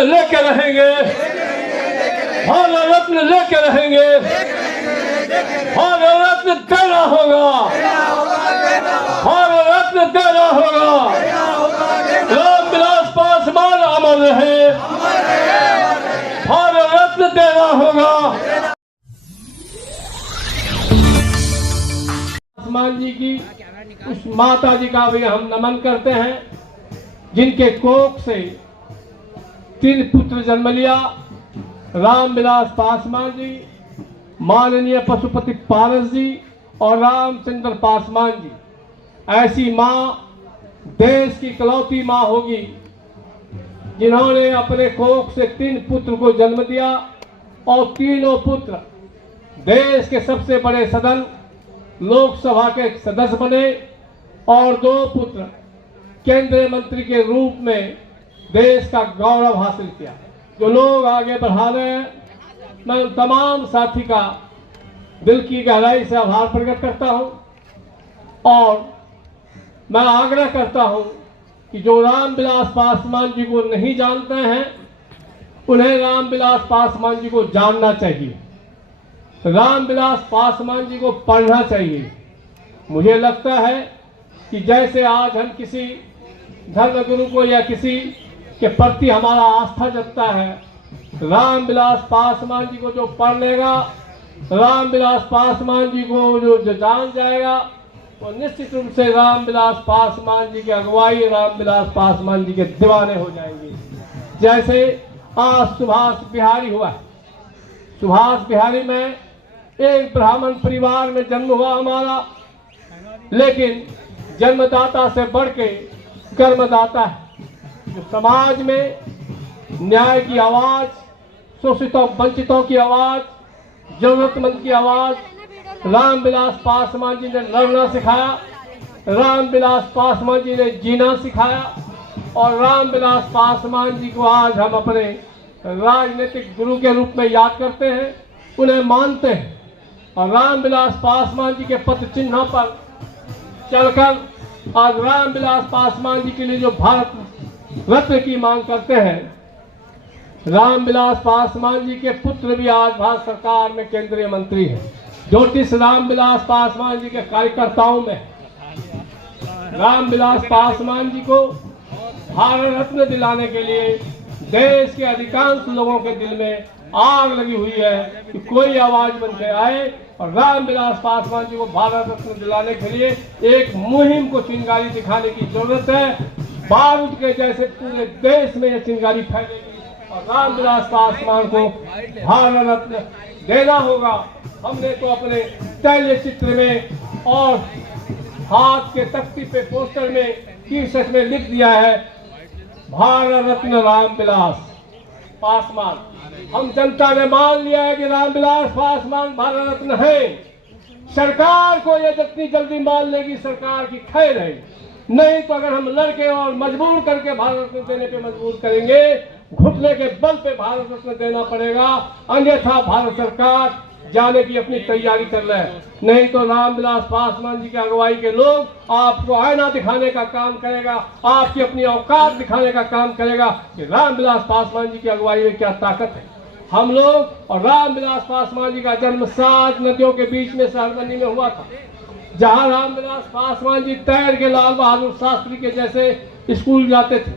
रत्न लेके रहेंगे, भारत रत्न लेके रहेंगे, भारत रत्न देना होगा, भारत रत्न देना होगा। रामविलास पासवान अमर रहे, भारत रत्न देना होगा। पासवान जी की उस माता जी का भी हम नमन करते हैं जिनके कोख से 3 पुत्र जन्म लिया, रामविलास पासवान जी, माननीय पशुपति पारस जी और रामचंद्र पासवान जी। ऐसी माँ देश की इकलौती माँ होगी जिन्होंने अपने कोख से 3 पुत्र को जन्म दिया और तीनों पुत्र देश के सबसे बड़े सदन लोकसभा के सदस्य बने और 2 पुत्र केंद्रीय मंत्री के रूप में देश का गौरव हासिल किया। जो लोग आगे बढ़ा रहे हैं, मैं उन तमाम साथी का दिल की गहराई से आभार प्रकट करता हूं और मैं आग्रह करता हूं कि जो रामविलास पासवान जी को नहीं जानते हैं उन्हें रामविलास पासवान जी को जानना चाहिए, रामविलास पासवान जी को पढ़ना चाहिए। मुझे लगता है कि जैसे आज हम किसी धर्मगुरु को या किसी के प्रति हमारा आस्था जतता है, रामविलास पासवान जी को जो पढ़ लेगा, रामविलास पासवान जी को जो जान जाएगा, वो निश्चित रूप से रामविलास पासवान जी की अगुवाई, रामविलास पासवान जी के दीवाने हो जाएंगे। जैसे आज सुभाष बिहारी हुआ, सुभाष बिहारी में एक ब्राह्मण परिवार में जन्म हुआ हमारा, लेकिन जन्मदाता से बढ़ के कर्मदाता है। जो समाज में न्याय की आवाज, शोषितों वंचितों की आवाज, जरूरतमंद की आवाज रामविलास पासवान जी ने लड़ना सिखाया, रामविलास पासवान जी ने जीना सिखाया और रामविलास पासवान जी को आज हम अपने राजनीतिक गुरु के रूप में याद करते हैं, उन्हें मानते हैं और रामविलास पासवान जी के पद चिन्ह पर चलकर आज रामविलास पासवान जी के लिए जो भारत रत्न की मांग करते हैं, रामविलास पासवान जी के पुत्र भी आज भारत सरकार में केंद्रीय मंत्री हैं। ज्योतिष रामविलास पासवान जी के कार्यकर्ताओं में रामविलास पासवान जी को भारत रत्न दिलाने के लिए देश के अधिकांश लोगों के दिल में आग लगी हुई है कि कोई आवाज बन के आए और रामविलास पासवान जी को भारत रत्न दिलाने के लिए एक मुहिम को चिंगारी दिखाने की जरूरत है। बारूद के जैसे पूरे देश में यह चिंगारी फैलेगी और रामविलास पासवान को भारत रत्न देना होगा। हमने तो अपने तैलीय चित्र में और हाथ के तख्ती पे पोस्टर में टी-शर्ट में लिख दिया है भारत रत्न रामविलास पासवान। हम जनता ने मान लिया है कि रामविलास पासवान भारत रत्न है। सरकार को यह जितनी जल्दी मान लेगी सरकार की खैर है, नहीं तो अगर हम लड़के और मजबूर करके भारत रत्न देने पे मजबूर करेंगे, घुटने के बल पे भारत रत्न देना पड़ेगा, अन्यथा भारत सरकार जाने की अपनी तैयारी कर रहे हैं। नहीं तो रामविलास पासवान जी की अगुवाई के लोग आपको आईना दिखाने का काम करेगा, आपकी अपनी औकात दिखाने का काम करेगा कि रामविलास पासवान जी की अगुवाई में क्या ताकत है। हम लोग और रामविलास पासवान जी का जन्म 7 नदियों के बीच में सहरबंदी में हुआ था, जहां रामविलास पासवान जी तैर के लाल बहादुर शास्त्री के जैसे स्कूल जाते थे।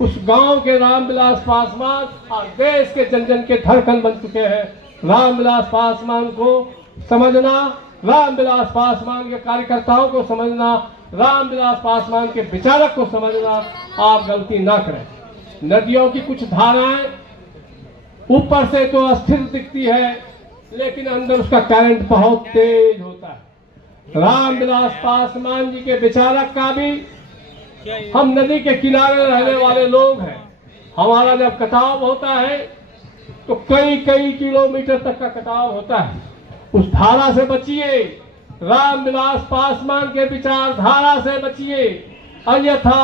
उस गांव के रामविलास पासवान आज देश के जन जन के धड़कन बन चुके हैं। रामविलास पासवान को समझना, रामविलास पासवान के कार्यकर्ताओं को समझना, रामविलास पासवान के विचारक को समझना, आप गलती ना करें। नदियों की कुछ धाराएं ऊपर से तो अस्थिर दिखती है, लेकिन अंदर उसका करंट बहुत तेज होता है। रामविलास पासवान जी के विचारक का भी, हम नदी के किनारे रहने वाले लोग हैं, हमारा जब कटाव होता है तो कई कई किलोमीटर तक का कटाव होता है। उस धारा से बचिए, रामविलास पासवान के विचारधारा से बचिए, अन्यथा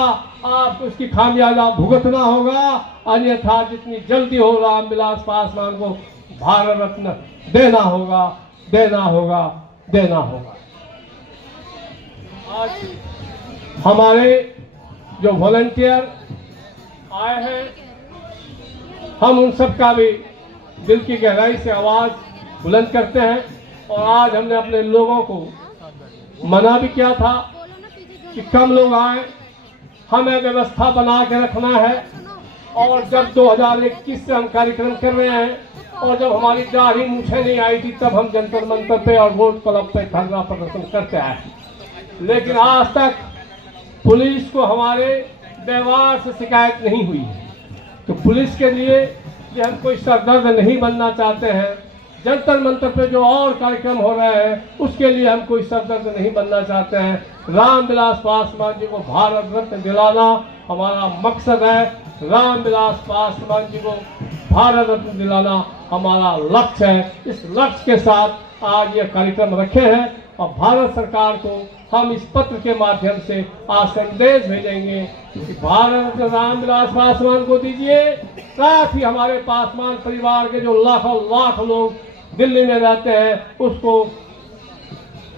आपको उसकी खामियाजा भुगतना होगा। अन्यथा जितनी जल्दी हो रामविलास पासवान को भारत रत्न देना होगा, देना होगा, देना होगा। आज हमारे जो वॉलंटियर आए हैं हम उन सब का भी दिल की गहराई से आवाज़ बुलंद करते हैं। और आज हमने अपने लोगों को मना भी किया था कि कम लोग आए, हमें व्यवस्था बना के रखना है। और जब 2021 से हम कार्यक्रम कर रहे हैं और जब हमारी दाढ़ी मूछें नहीं आई थी तब हम जंतर मंतर पे और वोट क्लब पे धरना प्रदर्शन करते आए, लेकिन आज तक पुलिस को हमारे व्यवहार से शिकायत नहीं हुई है। तो पुलिस के लिए कि हम कोई सरदर्द नहीं बनना चाहते हैं, जंतर मंतर पे जो और कार्यक्रम हो रहे हैं उसके लिए हम कोई सरदर्द नहीं बनना चाहते हैं। रामविलास पासवान जी को भारत रत्न दिलाना हमारा मकसद है। रामविलास पासवान जी को भारत रत्न दिलाना हमारा लक्ष्य है। इस लक्ष्य के साथ आज ये कार्यक्रम रखे हैं और भारत सरकार को हम इस पत्र के माध्यम से आज संदेश भेजेंगे कि भारत रत्न रामविलास पासवान को दीजिए। साथ ही हमारे पासवान परिवार के जो लाखों लाख लोग दिल्ली में रहते हैं उसको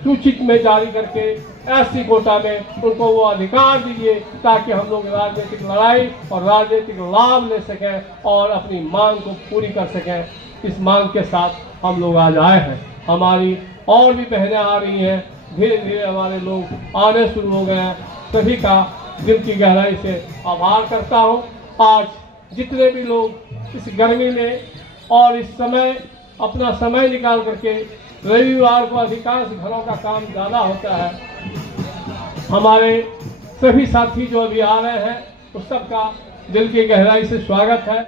सूचित में जारी करके एससी कोटा में उनको वो अधिकार दीजिए ताकि हम लोग राजनीतिक लड़ाई और राजनीतिक लाभ ले सकें और अपनी मांग को पूरी कर सकें। इस मांग के साथ हम लोग आज आए हैं। हमारी और भी बहनें आ रही हैं, धीरे धीरे हमारे लोग आने शुरू हो गए हैं। सभी का दिल की गहराई से आभार करता हूँ। आज जितने भी लोग इस गर्मी में और इस समय अपना समय निकाल करके, रविवार को अधिकांश घरों का काम ज़्यादा होता है, हमारे सभी साथी जो अभी आ रहे हैं उस सबका दिल की गहराई से स्वागत है।